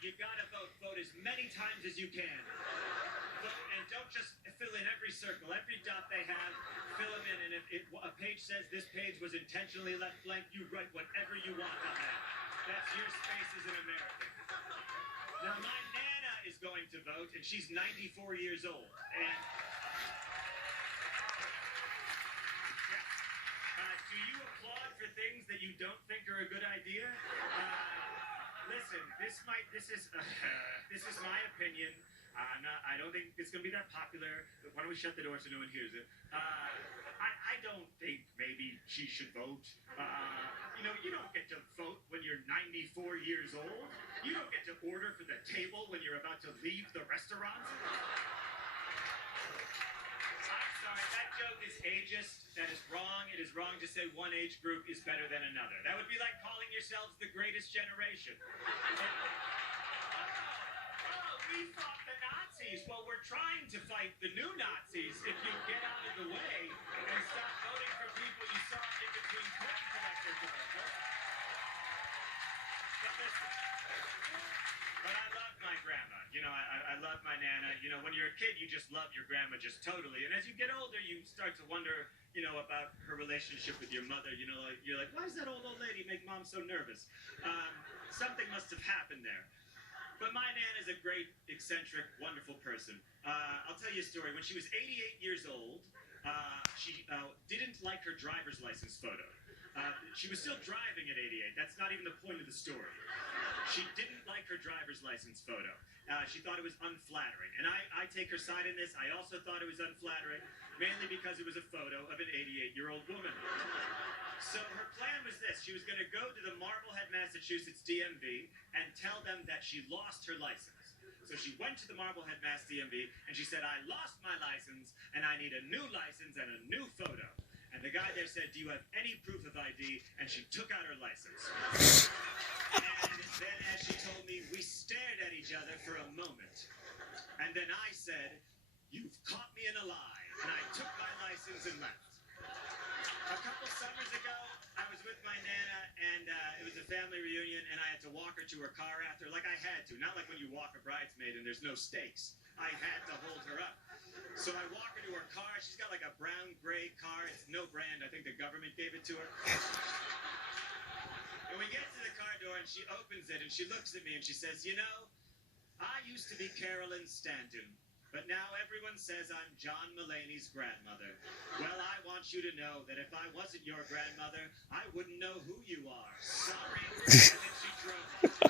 You gotta vote. Vote as many times as you can. Vote, and don't just fill in every circle, every dot they have, fill them in. And if a page says this page was intentionally left blank, you write whatever you want on that. That's your space as an American. Now, my Nana is going to vote, and she's 94 years old. And do you applaud for things that you don't think are a good idea? Listen, this is my opinion. I don't think it's going to be that popular. Why don't we shut the door so no one hears it? I don't think maybe she should vote. You don't get to vote when you're 94 years old. You don't get to order for the table when you're about to leave the restaurant. I'm sorry, that joke is ageist. That is wrong. It is wrong to say one age group is better than another. That would be like calling yourselves the greatest generation. We fought the Nazis. Well, we're trying to fight the new Nazis if you get out of the way and stop voting for people you saw in between coin collector commercials. But listen, but I love my grandma. I love my Nana. When you're a kid, you just love your grandma just totally. And as you get older, you start to wonder, about her relationship with your mother. You're like, why does that old lady make Mom so nervous? Something must have happened there. But my Nana is a great, eccentric, wonderful person. I'll tell you a story. When she was 88 years old, she didn't like her driver's license photo. She was still driving at 88. That's not even the point of the story. She didn't like her driver's license photo. She thought it was unflattering. And I take her side in this. I also thought it was unflattering, mainly because it was a photo of an 88-year-old woman. So her plan was this. She was going to go to the Marblehead, Massachusetts DMV and tell them that she lost her license. So she went to the Marblehead, Mass DMV, and she said, I lost my license, and I need a new license and a new photo. And the guy there said, do you have any proof of ID? And she took out her license. And then, as she told me, we stared at each other for a moment. And then I said, you've caught me in a lie. And I took my license and left. A couple summers ago, I was with my Nana, and it was a family reunion, and I had to walk her to her car after, like I had to. Not like when you walk a bridesmaid and there's no stakes. I had to hold her up. So I walk her to her car. She's got like a brown-gray car. It's no brand. I think the government gave it to her. And we get to the car door, and she opens it, and she looks at me, and she says, I used to be Carolyn Stanton. But now everyone says I'm John Mulaney's grandmother. Well, I want you to know that if I wasn't your grandmother, I wouldn't know who you are. Sorry. And then she drove off.